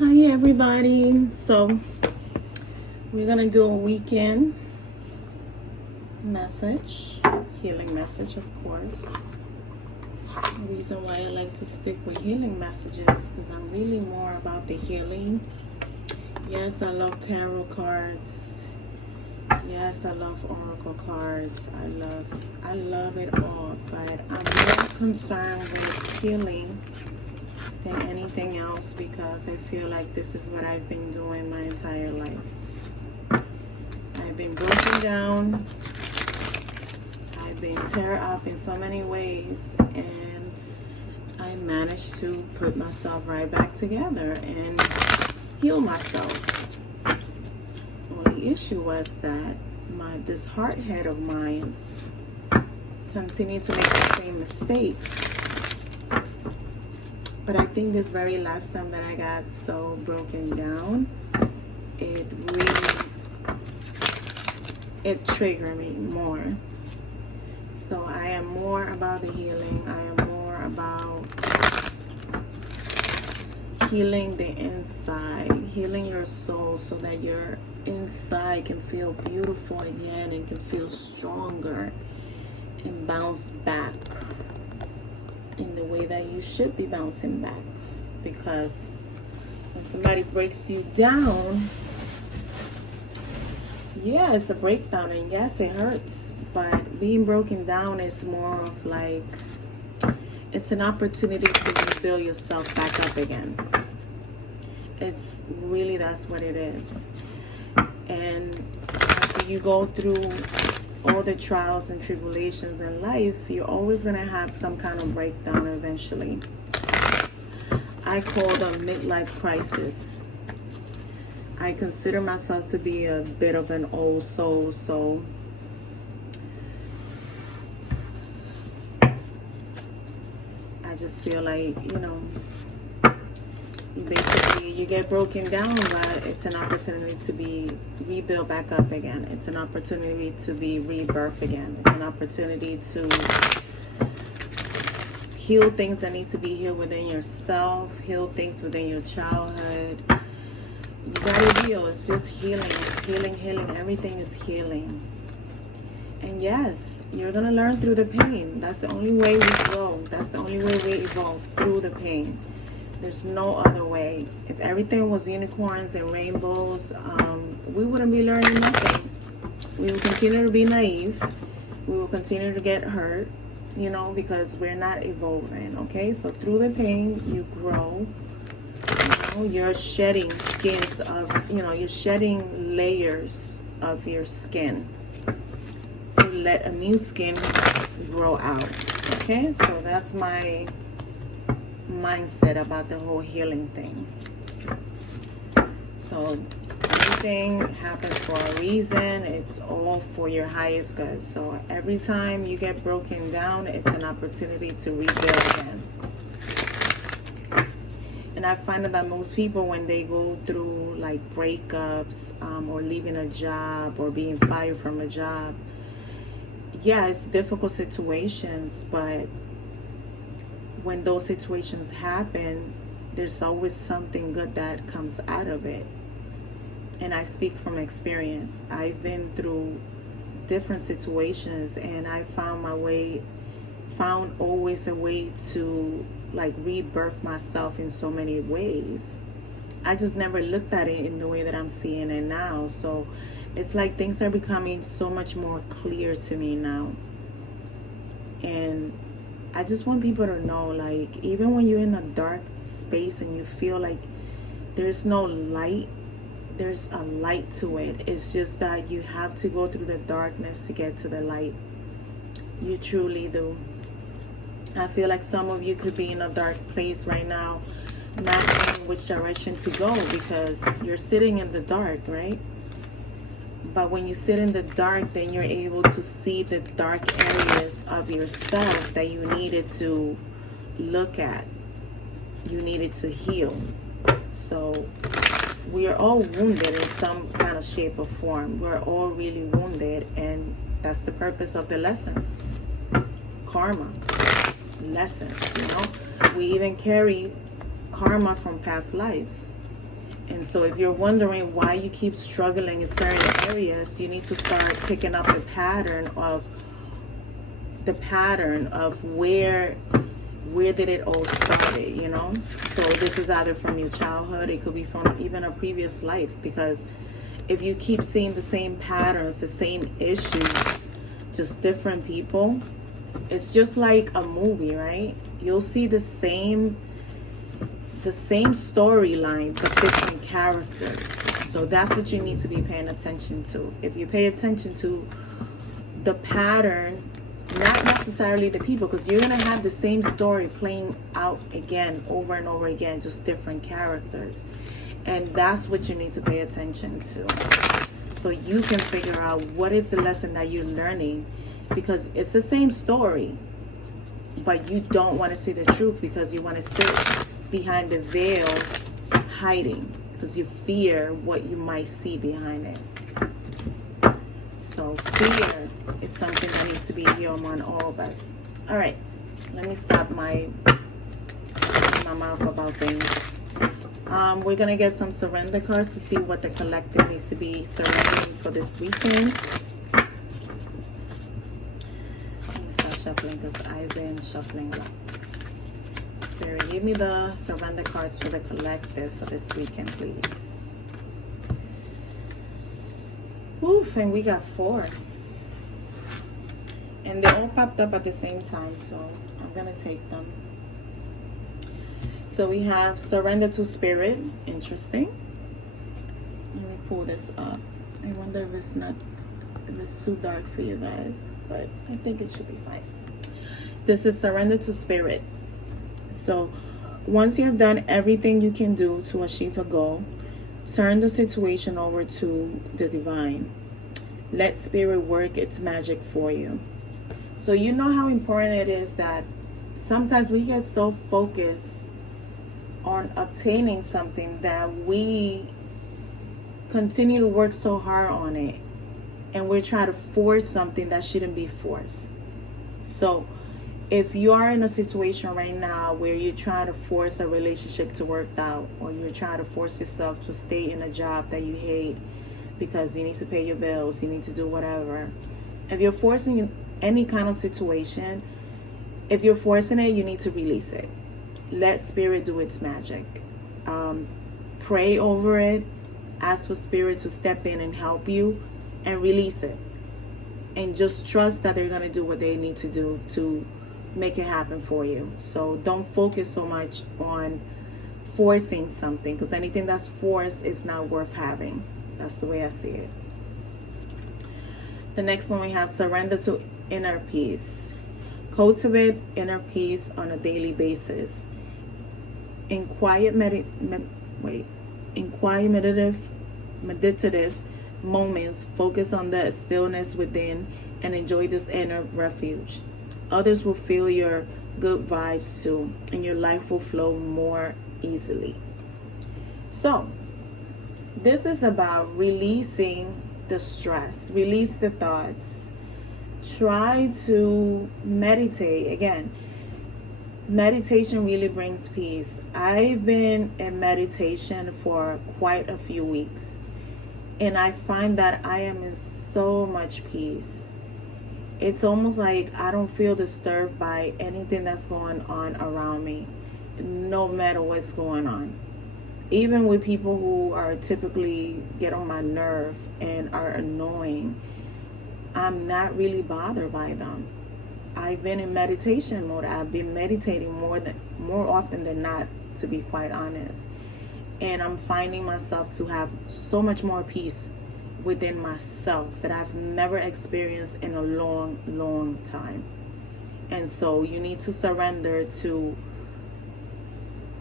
Hi everybody. So we're gonna do a weekend message, healing message, of course. The reason why I like to stick with healing messages is I'm really more about the healing. Yes, I love tarot cards. Yes, I love oracle cards. I love it all, but I'm more concerned with healing than anything else because I feel like this is what I've been doing my entire life. I've been broken down. I've been tear up in so many ways, and I managed to put myself right back together and heal myself. Well, the issue was that this hard head of mine continued to make the same mistakes. But I think this very last time that I got so broken down, it triggered me more. So I am more about the healing. I am more about healing the inside, healing your soul so that your inside can feel beautiful again and can feel stronger and bounce back in the way that you should be bouncing back. Because when somebody breaks you down, yeah, it's a breakdown, and yes, it hurts, but being broken down is more of like, it's an opportunity to rebuild yourself back up again. It's really, that's what it is. And after you go through all the trials and tribulations in life, you're always going to have some kind of breakdown eventually. I call them midlife crisis. I consider myself to be a bit of an old soul, so I just feel like, basically you get broken down, but it's an opportunity to be rebuilt back up again. It's an opportunity to be rebirthed again. It's an opportunity to heal things that need to be healed within yourself, heal things within your childhood. You gotta heal. It's just healing. It's healing. Everything is healing. And yes, you're gonna learn through the pain. That's the only way we grow. That's the only way we evolve, through the pain. There's no other way. If everything was unicorns and rainbows, we wouldn't be learning nothing. We will continue to be naive. We will continue to get hurt, because we're not evolving, okay? So through the pain, you grow. You're shedding skins of, you're shedding layers of your skin to let a new skin grow out, okay? So that's my mindset about the whole healing thing. So everything happens for a reason. It's all for your highest good. So every time you get broken down, it's an opportunity to rebuild again. And I find that most people, when they go through like breakups or leaving a job or being fired from a job, yeah, it's difficult situations, but when those situations happen, there's always something good that comes out of it. And I speak from experience. I've been through different situations, and I found always a way to like rebirth myself in so many ways. I just never looked at it in the way that I'm seeing it now. So it's like things are becoming so much more clear to me now. And I just want people to know, like, even when you're in a dark space and you feel like there's no light, there's a light to it. It's just that you have to go through the darkness to get to the light. You truly do. I feel like some of you could be in a dark place right now, not knowing which direction to go because you're sitting in the dark, right? But when you sit in the dark, then you're able to see the dark areas of yourself that you needed to look at. You needed to heal. So we are all wounded in some kind of shape or form. We're all really wounded, and that's the purpose of the lessons. Karma. Lessons, We even carry karma from past lives. And so if you're wondering why you keep struggling in certain areas, you need to start picking up the pattern of where did it all started, you know? So this is either from your childhood, it could be from even a previous life, because if you keep seeing the same patterns, the same issues, just different people, it's just like a movie, right? You'll see the same storyline but different characters. So that's what you need to be paying attention to. If you pay attention to the pattern, not necessarily the people, because you're going to have the same story playing out again over and over again, just different characters. And that's what you need to pay attention to, so you can figure out what is the lesson that you're learning, because it's the same story, but you don't want to see the truth because you want to sit behind the veil hiding, because you fear what you might see behind it. So fear is something that needs to be here among all of us. All right, let me stop my mouth about things. We're gonna get some surrender cards to see what the collective needs to be surrendering for this weekend. Let me start shuffling because I've been shuffling a lot. Spirit, give me the surrender cards for the collective for this weekend, please. Oof, and we got 4. And they all popped up at the same time, so I'm gonna take them. So we have surrender to spirit. Interesting. Let me pull this up. I wonder if it's too dark for you guys, but I think it should be fine. This is surrender to spirit. So once you have done everything you can do to achieve a goal, turn the situation over to the divine. Let spirit work its magic for you. So you know how important it is that sometimes we get so focused on obtaining something that we continue to work so hard on it, and we're trying to force something that shouldn't be forced. So if you are in a situation right now where you're trying to force a relationship to work out, or you're trying to force yourself to stay in a job that you hate because you need to pay your bills, you need to do whatever, if you're forcing any kind of situation, if you're forcing it, you need to release it. Let spirit do its magic. Pray over it. Ask for spirit to step in and help you, and release it. And just trust that they're going to do what they need to do to make it happen for you. So don't focus so much on forcing something, because anything that's forced is not worth having. That's the way I see it. The next one we have surrender to inner peace. Cultivate inner peace on a daily basis. In quiet meditative moments, focus on the stillness within and enjoy this inner refuge. Others will feel your good vibes too, and your life will flow more easily. So this is about releasing the stress, release the thoughts. Try to meditate. Again, meditation really brings peace. I've been in meditation for quite a few weeks, and I find that I am in so much peace. It's almost like I don't feel disturbed by anything that's going on around me, no matter what's going on. Even with people who are typically get on my nerve and are annoying, I'm not really bothered by them. I've been in meditation mode. I've been meditating more often than not, to be quite honest. And I'm finding myself to have so much more peace within myself that I've never experienced in a long, long time. And so you need to surrender to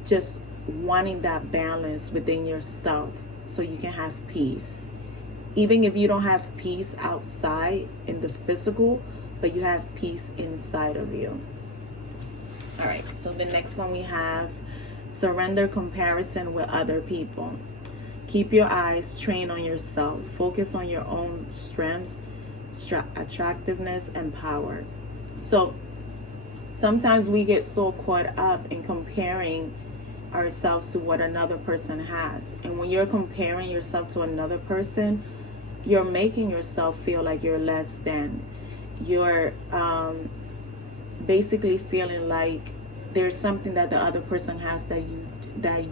just wanting that balance within yourself so you can have peace. Even if you don't have peace outside in the physical, but you have peace inside of you. All right, so the next one we have surrender comparison with other people. Keep your eyes trained on yourself. Focus on your own strengths, attractiveness, and power. So sometimes we get so caught up in comparing ourselves to what another person has. And when you're comparing yourself to another person, you're making yourself feel like you're less than. You're basically feeling like there's something that the other person has that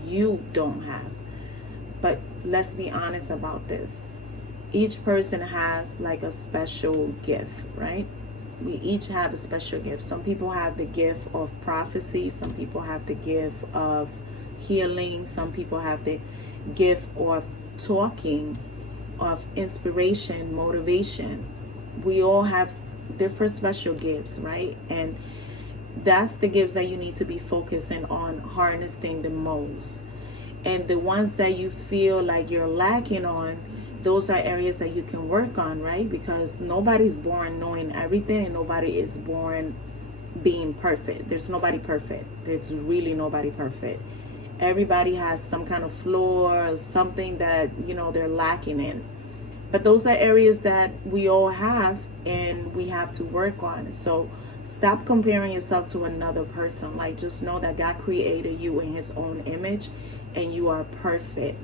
you don't have. But let's be honest about this. Each person has like a special gift, right? We each have a special gift. Some people have the gift of prophecy. Some people have the gift of healing. Some people have the gift of talking, of inspiration, motivation. We all have different special gifts, right? And that's the gifts that you need to be focusing on harnessing the most. And the ones that you feel like you're lacking on, those are areas that you can work on, right? Because nobody's born knowing everything, and nobody is born being perfect. There's nobody perfect. There's really nobody perfect. Everybody has some kind of flaw or something that, they're lacking in. But those are areas that we all have, and we have to work on. So stop comparing yourself to another person. Like, just know that God created you in his own image, and you are perfect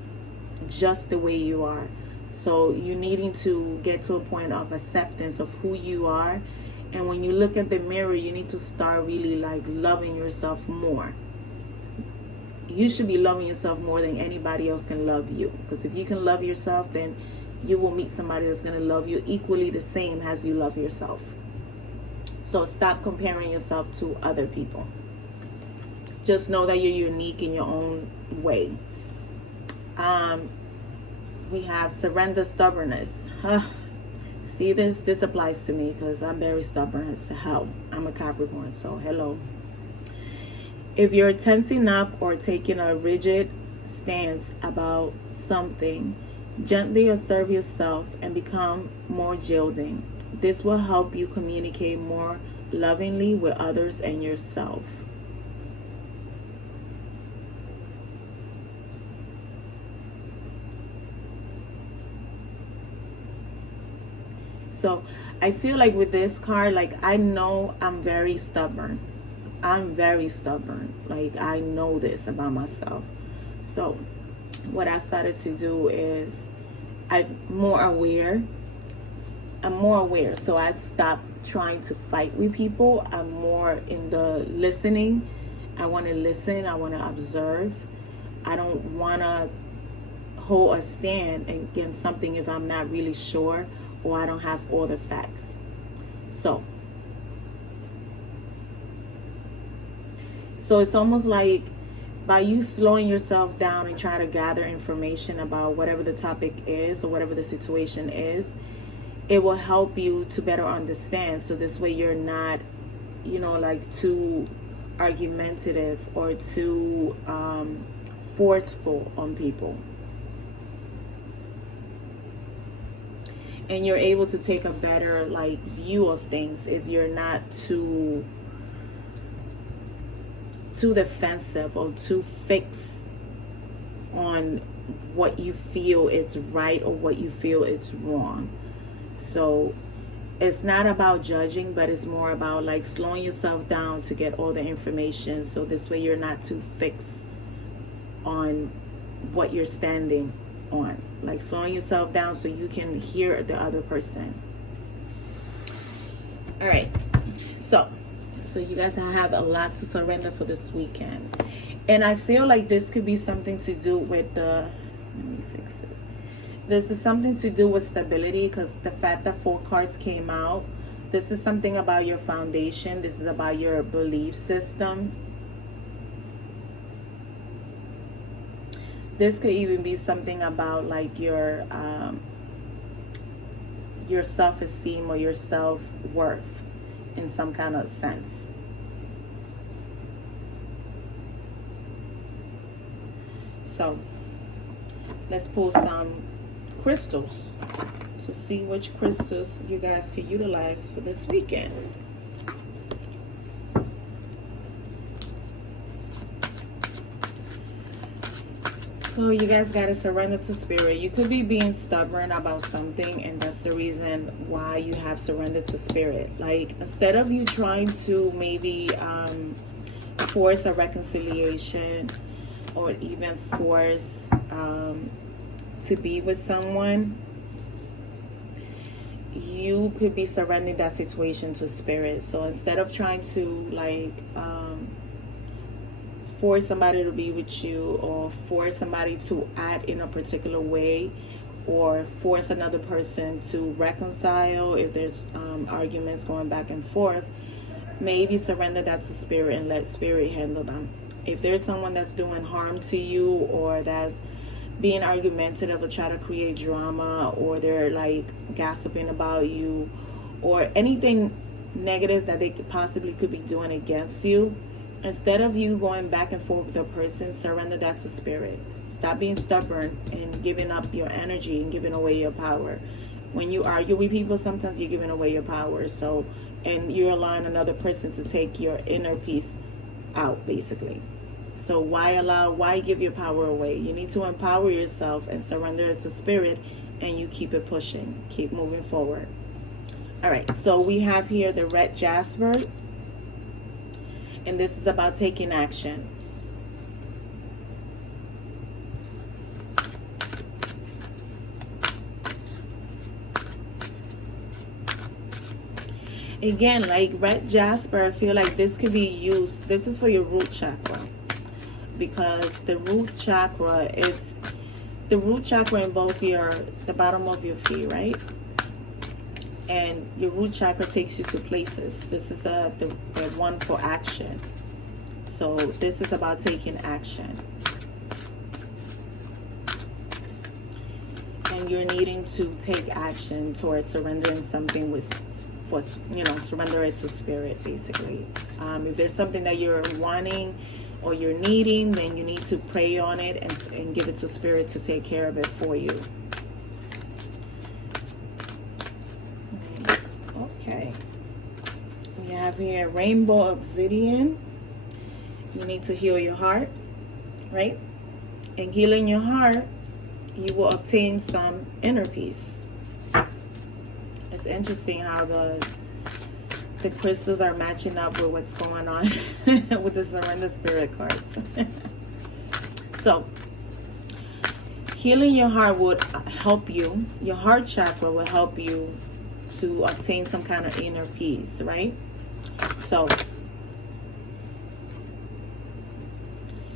just the way you are. So you needing to get to a point of acceptance of who you are. And when you look at the mirror, you need to start really like loving yourself more. You should be loving yourself more than anybody else can love you. Because if you can love yourself, then you will meet somebody that's going to love you equally the same as you love yourself. So stop comparing yourself to other people. Just know that you're unique in your own way. We have surrender, stubbornness. See, this applies to me because I'm very stubborn as hell. I'm a Capricorn, so hello. If you're tensing up or taking a rigid stance about something, gently observe yourself and become more yielding. This will help you communicate more lovingly with others and yourself. So I feel like with this card, like I know I'm very stubborn. I'm very stubborn. Like I know this about myself. So what I started to do is I'm more aware. So I stopped trying to fight with people. I'm more in the listening. I want to listen. I want to observe. I don't want to hold a stand against something if I'm not really sure or I don't have all the facts. So it's almost like by you slowing yourself down and try to gather information about whatever the topic is or whatever the situation is, it will help you to better understand. So this way you're not, like too argumentative or too forceful on people. And you're able to take a better like view of things if you're not too defensive or too fixed on what you feel is right or what you feel is wrong. So it's not about judging, but it's more about like slowing yourself down to get all the information. So this way you're not too fixed on what you're standing on. Like slowing yourself down so you can hear the other person. All right. So you guys have a lot to surrender for this weekend. And I feel like this could be something to do with let me fix this. This is something to do with stability, because the fact that 4 cards came out, this is something about your foundation. This is about your belief system. This could even be something about like your self-esteem or your self-worth in some kind of sense. So let's pull some crystals to see which crystals you guys can utilize for this weekend. So you guys got to surrender to spirit. You could be being stubborn about something, and that's the reason why you have surrendered to spirit. Like, instead of you trying to maybe force a reconciliation or even force to be with someone, you could be surrendering that situation to spirit. So instead of trying to like force somebody to be with you, or force somebody to act in a particular way, or force another person to reconcile if there's arguments going back and forth, maybe surrender that to spirit and let spirit handle them. If there's someone that's doing harm to you, or that's being argumentative or try to create drama, or they're like gossiping about you, or anything negative that they could be doing against you, instead of you going back and forth with a person, surrender that to spirit. Stop being stubborn and giving up your energy and giving away your power. When you argue with people, sometimes you're giving away your power. So, and you're allowing another person to take your inner peace out, basically. So why give your power away? You need to empower yourself and surrender it to spirit, and you keep it pushing, keep moving forward. All right, so we have here the red jasper, and this is about taking action. Again, like red jasper, I feel like this could be used. This is for your root chakra, because the root chakra involves the bottom of your feet, right? And your root chakra takes you to places. This is the one for action. So this is about taking action. And you're needing to take action towards surrendering something surrender it to spirit, basically. If there's something that you're wanting or you're needing, then you need to pray on it and give it to spirit to take care of it for you. Okay. We have here rainbow obsidian. You need to heal your heart, right? And healing your heart, you will obtain some inner peace. It's interesting how the crystals are matching up with what's going on with the surrender spirit cards. So healing your heart would help you. Your heart chakra will help you to obtain some kind of inner peace, right? So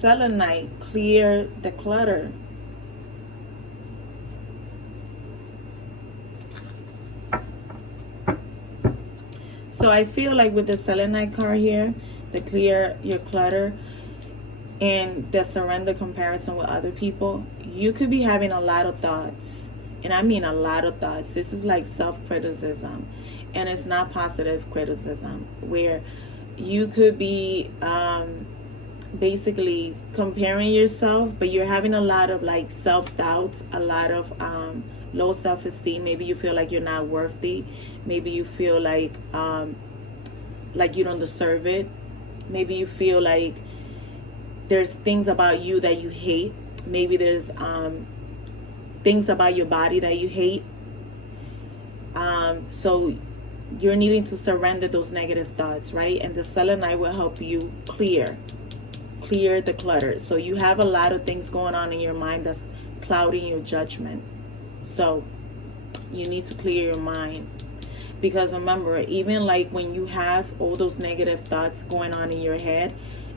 selenite, clear the clutter. So I feel like with the selenite card here, the clear your clutter and the surrender comparison with other people, you could be having a lot of thoughts. And I mean a lot of thoughts. This is like self-criticism. And it's not positive criticism, where you could be basically comparing yourself, but you're having a lot of like self-doubts, a lot of low self-esteem. Maybe you feel like you're not worthy. Maybe you feel like you don't deserve it. Maybe you feel like there's things about you that you hate. Maybe there's things about your body that you hate. So you're needing to surrender those negative thoughts, right? And the selenite will help you clear the clutter. So you have a lot of things going on in your mind that's clouding your judgment. So you need to clear your mind, because remember, even like when you have all those negative thoughts going on in your head,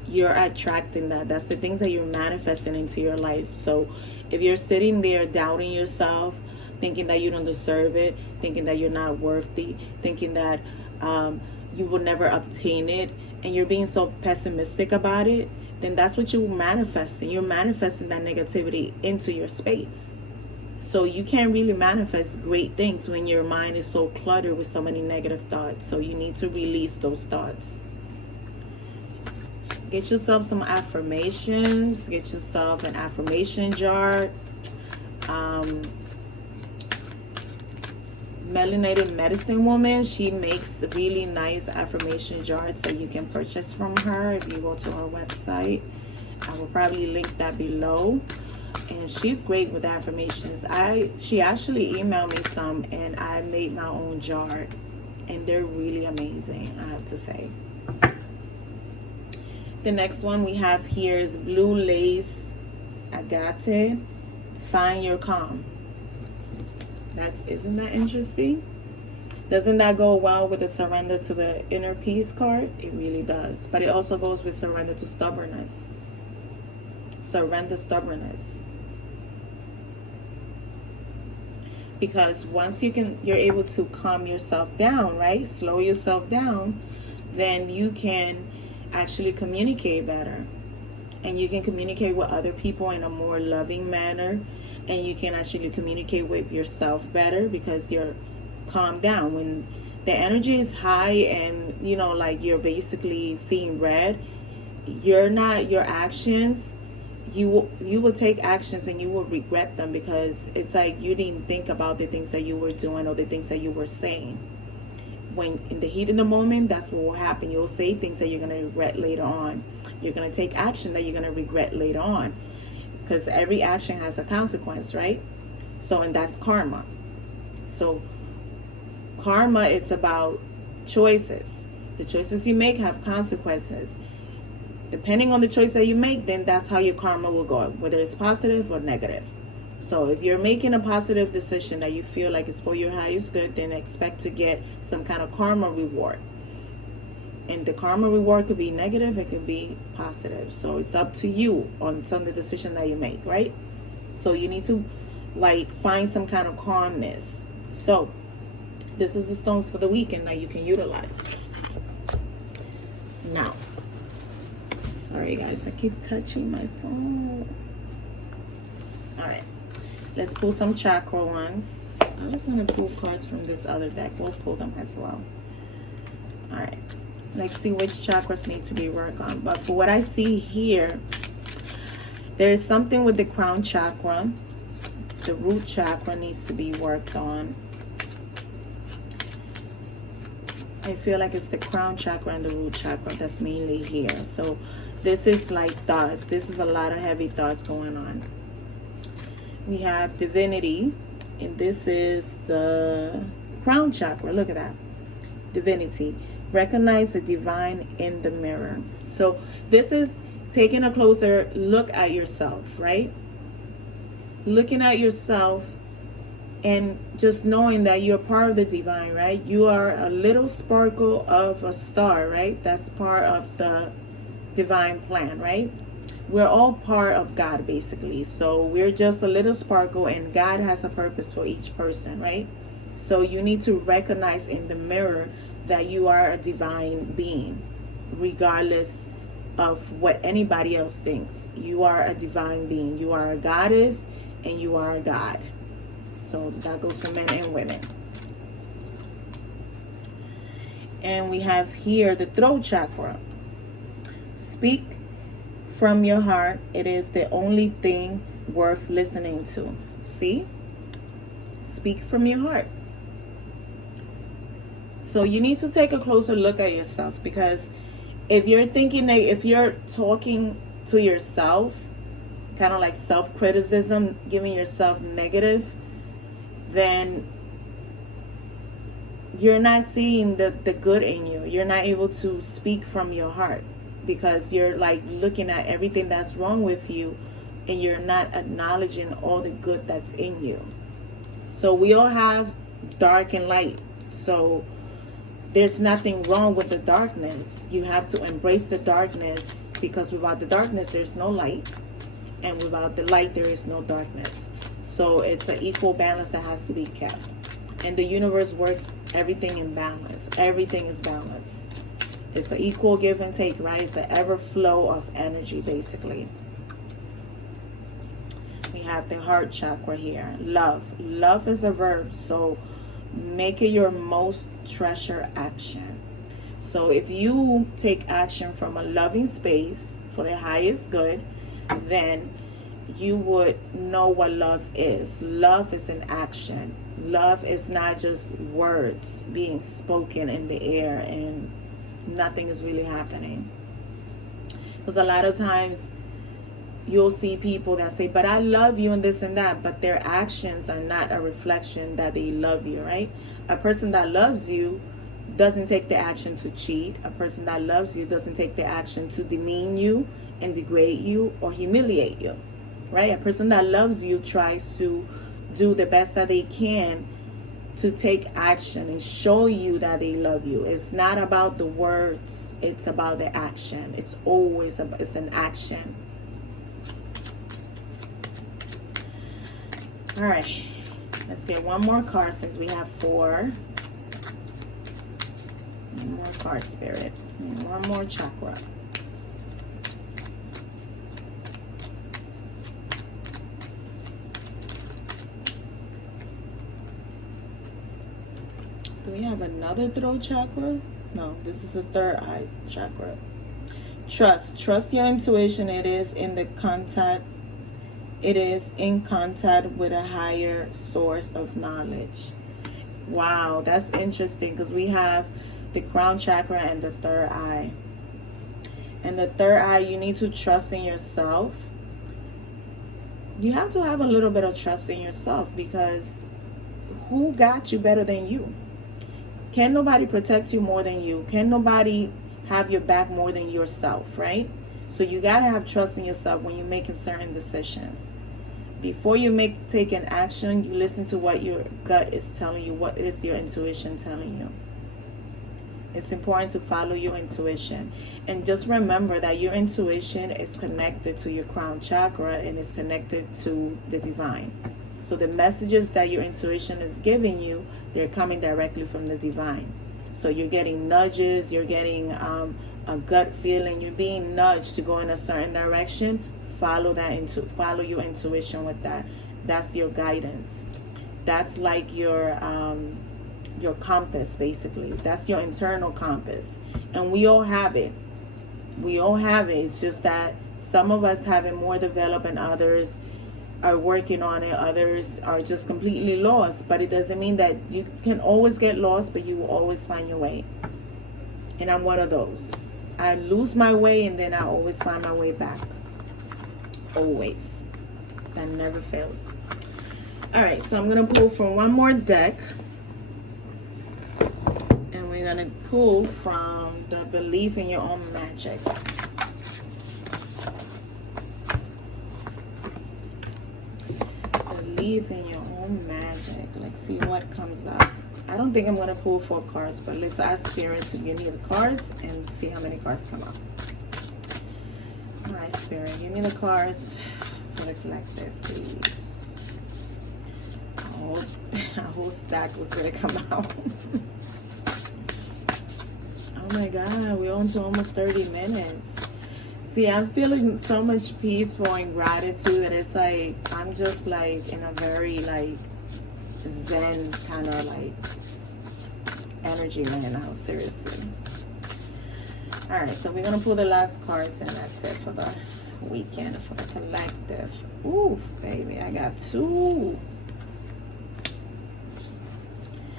you're attracting that. That's the things that you're manifesting into your life. So if you're sitting there doubting yourself, thinking that you don't deserve it, thinking that you're not worthy, thinking that you will never obtain it, and you're being so pessimistic about it, then that's what you're manifesting. You're manifesting that negativity into your space. So you can't really manifest great things when your mind is so cluttered with so many negative thoughts. So you need to release those thoughts. Get yourself some affirmations. Get yourself an affirmation jar. Melanated Medicine Woman, she makes really nice affirmation jars that you can purchase from her if you go to her website. I will probably link that below. And she's great with affirmations. She actually emailed me some, and I made my own jar, and they're really amazing, I have to say. The next one we have here is blue lace Agate, find your calm. Isn't that interesting? Doesn't that go well with the surrender to the inner peace card? It really does. But it also goes with surrender to stubbornness. Surrender stubbornness. Because once you're able to calm yourself down, right? Slow yourself down, then you can actually communicate better. And you can communicate with other people in a more loving manner. And you can actually communicate with yourself better because you're calm down. When the energy is high and like you're basically seeing red, your actions, you will take actions and you will regret them, because it's like you didn't think about the things that you were doing or the things that you were saying. When in the heat of the moment, that's what will happen. You'll say things that you're going to regret later on. You're going to take action that you're going to regret later on, because every action has a consequence, right? So, and that's karma. So karma, it's about choices. The choices you make have consequences. Depending on the choice that you make, then that's how your karma will go, whether it's positive or negative. So if you're making a positive decision that you feel like is for your highest good, then expect to get some kind of karma reward. And the karma reward could be negative, it could be positive. So it's up to you on some of the decision that you make, right? So you need to find some kind of calmness. So this is the stones for the weekend that you can utilize. Now, sorry guys, I keep touching my phone. All right, let's pull some chakra ones. I was going to pull cards from this other deck. We'll pull them as well. All right, let's see which chakras need to be worked on. But for what I see here, there's something with the crown chakra. The root chakra needs to be worked on. I feel like it's the crown chakra and the root chakra that's mainly here. So this is like thoughts. This is a lot of heavy thoughts going on. We have divinity, and this is the crown chakra. Look at that. Divinity. Recognize the divine in the mirror. So this is taking a closer look at yourself, right? Looking at yourself and just knowing that you're part of the divine, right? You are a little sparkle of a star, right? That's part of the divine plan, right? We're all part of God, basically. So we're just a little sparkle, and God has a purpose for each person, right? So you need to recognize in the mirror that you are a divine being, regardless of what anybody else thinks. You are a divine being. You are a goddess, and you are a god. So that goes for men and women. And we have here the throat chakra. Speak from your heart. It is the only thing worth listening to. See? Speak from your heart. So you need to take a closer look at yourself, because if you're thinking that, if you're talking to yourself, kind of like self-criticism, giving yourself negative, then you're not seeing the good in you. You're not able to speak from your heart, because you're like looking at everything that's wrong with you, and you're not acknowledging all the good that's in you. So we all have dark and light. So there's nothing wrong with the darkness. You have to embrace the darkness, because without the darkness, there's no light. And without the light, there is no darkness. So it's an equal balance that has to be kept. And the universe works everything in balance. Everything is balanced. It's an equal give and take, right? It's an ever flow of energy, basically. We have the heart chakra here. Love. Love is a verb. So make it your most treasure action. So if you take action from a loving space for the highest good, then you would know what love is. Love is an action. Love is not just words being spoken in the air and nothing is really happening. Because a lot of times you'll see people that say, but I love you and this and that, but their actions are not a reflection that they love you, right? A person that loves you doesn't take the action to cheat. A person that loves you doesn't take the action to demean you and degrade you or humiliate you. right? A person that loves you tries to do the best that they can to take action and show you that they love you. It's not about the words, it's about the action. It's always it's an action. All right, let's get one more card since we have 4. One more card, Spirit, and one more chakra. Do we have another throat chakra? No, this is the third eye chakra. Trust your intuition. It is in contact with a higher source of knowledge. Wow, that's interesting, because we have the crown chakra and the third eye. And the third eye, you need to trust in yourself. You have to have a little bit of trust in yourself, because who got you better than you? Can nobody protect you more than you? Can nobody have your back more than yourself, right? So you got to have trust in yourself when you're making certain decisions. Before you take an action, you listen to what your gut is telling you, what is your intuition telling you. It's important to follow your intuition. And just remember that your intuition is connected to your crown chakra and is connected to the divine. So the messages that your intuition is giving you, they're coming directly from the divine. So you're getting nudges, you're getting a gut feeling, you're being nudged to go in a certain direction. Follow your intuition with that. That's your guidance. That's like your compass, basically. That's your internal compass. And we all have it. We all have it. It's just that some of us have it more developed and others are working on it. Others are just completely lost. But it doesn't mean that you can always get lost, but you will always find your way. And I'm one of those. I lose my way and then I always find my way back. Always. That never fails. All right, so I'm going to pull from one more deck. And we're going to pull from the Believe in Your Own Magic. Believe in Your Own Magic. Let's see what comes up. I don't think I'm going to pull 4 cards, but let's ask Spirit to give me the cards and see how many cards come up. All right, Spirit, give me the cards for the collective, please. A whole stack was going to come out. Oh my God, we're on to almost 30 minutes. See, I'm feeling so much peaceful and gratitude that it's like, I'm just like in a very like Zen kind of like energy right now, seriously. All right, so we're going to pull the last cards and that's it for the weekend, for the collective. Ooh, baby, I got 2.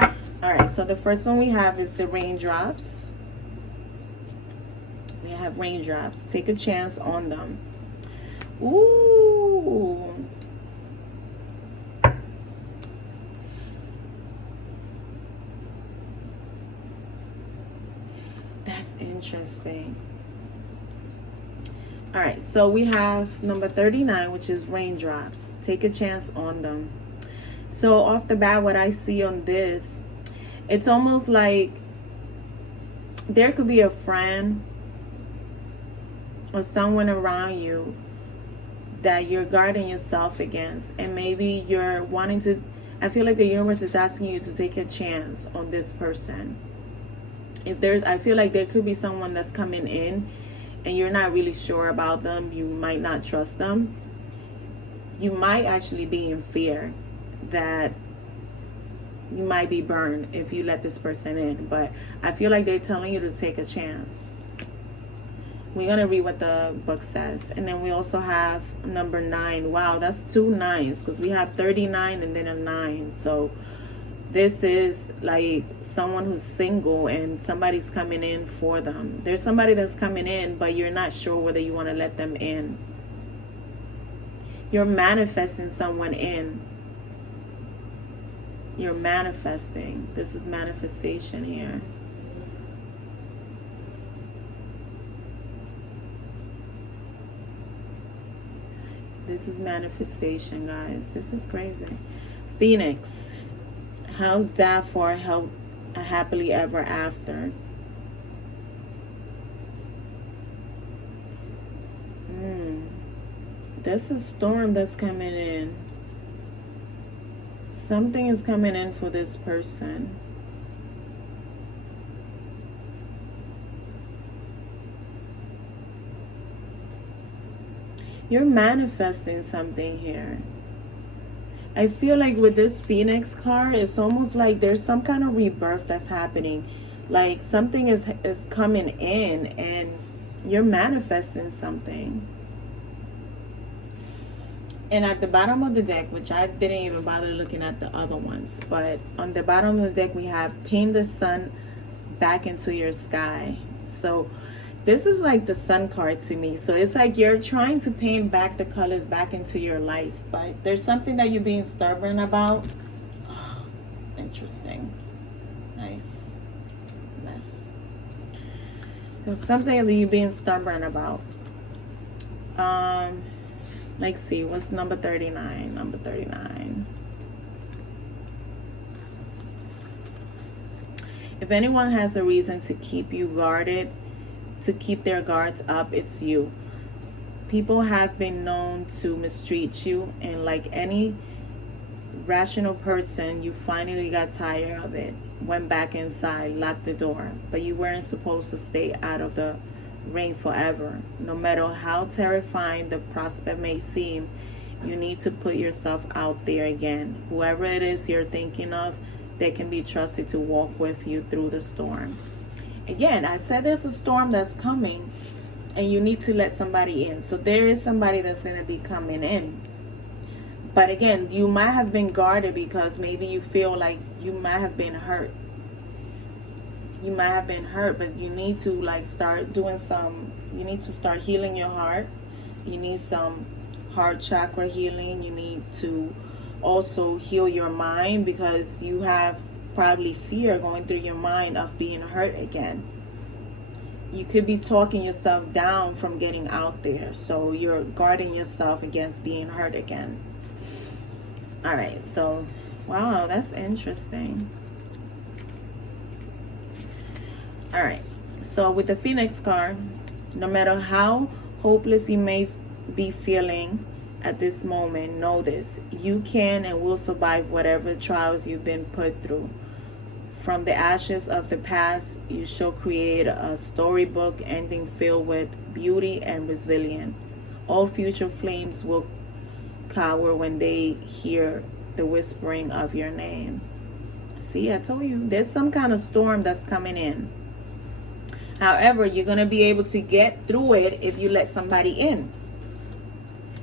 All right, so the first one we have is the raindrops. We have raindrops. Take a chance on them. Ooh. That's interesting. All right, so we have number 39, which is raindrops. Take a chance on them. So off the bat, what I see on this, it's almost like there could be a friend or someone around you that you're guarding yourself against, and maybe you're wanting to, I feel like the universe is asking you to take a chance on this person. I feel like there could be someone that's coming in and you're not really sure about them. You might not trust them. You might actually be in fear that you might be burned if you let this person in, but I feel like they're telling you to take a chance. We're going to read what the book says. And then we also have number 9. Wow, that's 2 9s, because we have 39 and then a 9. So this is like someone who's single and somebody's coming in for them. There's somebody that's coming in, but you're not sure whether you want to let them in. You're manifesting someone in. You're manifesting. This is manifestation here. This is manifestation, guys. This is crazy. Phoenix. How's that for a happily ever after? There's a storm that's coming in. Something is coming in for this person. You're manifesting something here. I feel like with this Phoenix card, it's almost like there's some kind of rebirth that's happening. Like something is coming in and you're manifesting something. And at the bottom of the deck, which I didn't even bother looking at the other ones, but on the bottom of the deck we have paint the sun back into your sky. So this is like the sun card to me. So it's like you're trying to paint back the colors back into your life, but there's something that you're being stubborn about. Oh, interesting. Nice. There's something that you're being stubborn about. Let's see, what's number 39? Number 39. If anyone has a reason to keep you guarded, to keep their guards up, it's you. People have been known to mistreat you, and like any rational person, you finally got tired of it, went back inside, locked the door, but you weren't supposed to stay out of the rain forever. No matter how terrifying the prospect may seem, you need to put yourself out there again. Whoever it is you're thinking of, they can be trusted to walk with you through the storm. Again, I said there's a storm that's coming and you need to let somebody in. So there is somebody that's going to be coming in. But again, you might have been guarded because maybe you feel like you might have been hurt. You might have been hurt, but you need to like start doing you need to start healing your heart. You need some heart chakra healing. You need to also heal your mind because you have probably fear going through your mind of being hurt again. You could be talking yourself down from getting out there. So you're guarding yourself against being hurt again. All right, so wow, that's interesting. All right, so with the Phoenix card, no matter how hopeless you may be feeling at this moment, know this: you can and will survive whatever trials you've been put through. From the ashes of the past, you shall create a storybook ending filled with beauty and resilience. All future flames will cower when they hear the whispering of your name. See, I told you, there's some kind of storm that's coming in. However, you're going to be able to get through it if you let somebody in.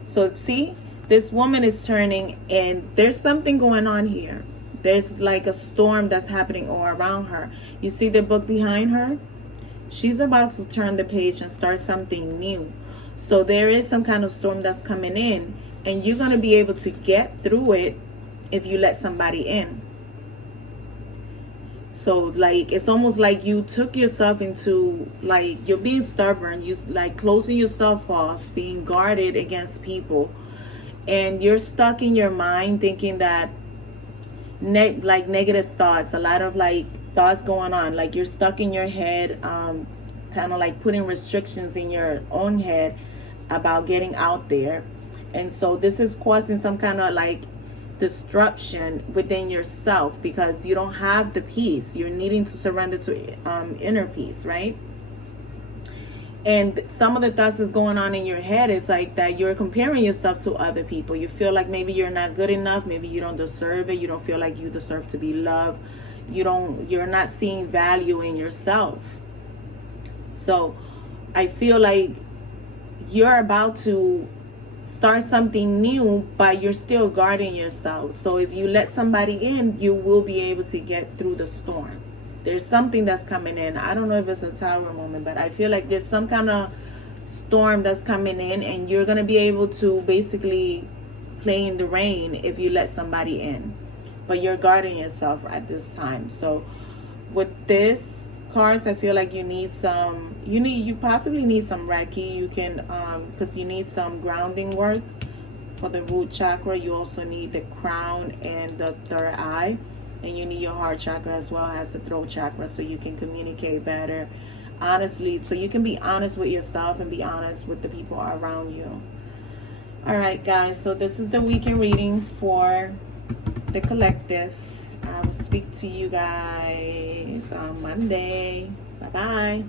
So see, this woman is turning and there's something going on here. There's like a storm that's happening all around her. You see the book behind her? She's about to turn the page and start something new. So there is some kind of storm that's coming in and you're going to be able to get through it if you let somebody in. So like it's almost like you took yourself into, like, you're being stubborn, you like closing yourself off, being guarded against people, and you're stuck in your mind thinking that like negative thoughts, a lot of like thoughts going on, like you're stuck in your head, kind of like putting restrictions in your own head about getting out there. And so this is causing some kind of like disruption within yourself because you don't have the peace. You're needing to surrender to inner peace, right? And some of the thoughts that's going on in your head is like that you're comparing yourself to other people. You feel like maybe you're not good enough, maybe you don't deserve it, you don't feel like you deserve to be loved, you're not seeing value in yourself. So I feel like you're about to start something new, but you're still guarding yourself. So if you let somebody in, you will be able to get through the storm. There's something that's coming in. I don't know if it's a tower moment, but I feel like there's some kind of storm that's coming in and you're going to be able to basically play in the rain if you let somebody in. But you're guarding yourself at this time. So with this cards, I feel like you possibly need some reiki. You can because you need some grounding work for the root chakra. You also need the crown and the third eye. And you need your heart chakra as well as the throat chakra, so you can communicate better, honestly, so you can be honest with yourself and be honest with the people around you. All right, guys, so this is the weekend reading for the collective. I will speak to you guys on Monday. Bye-bye.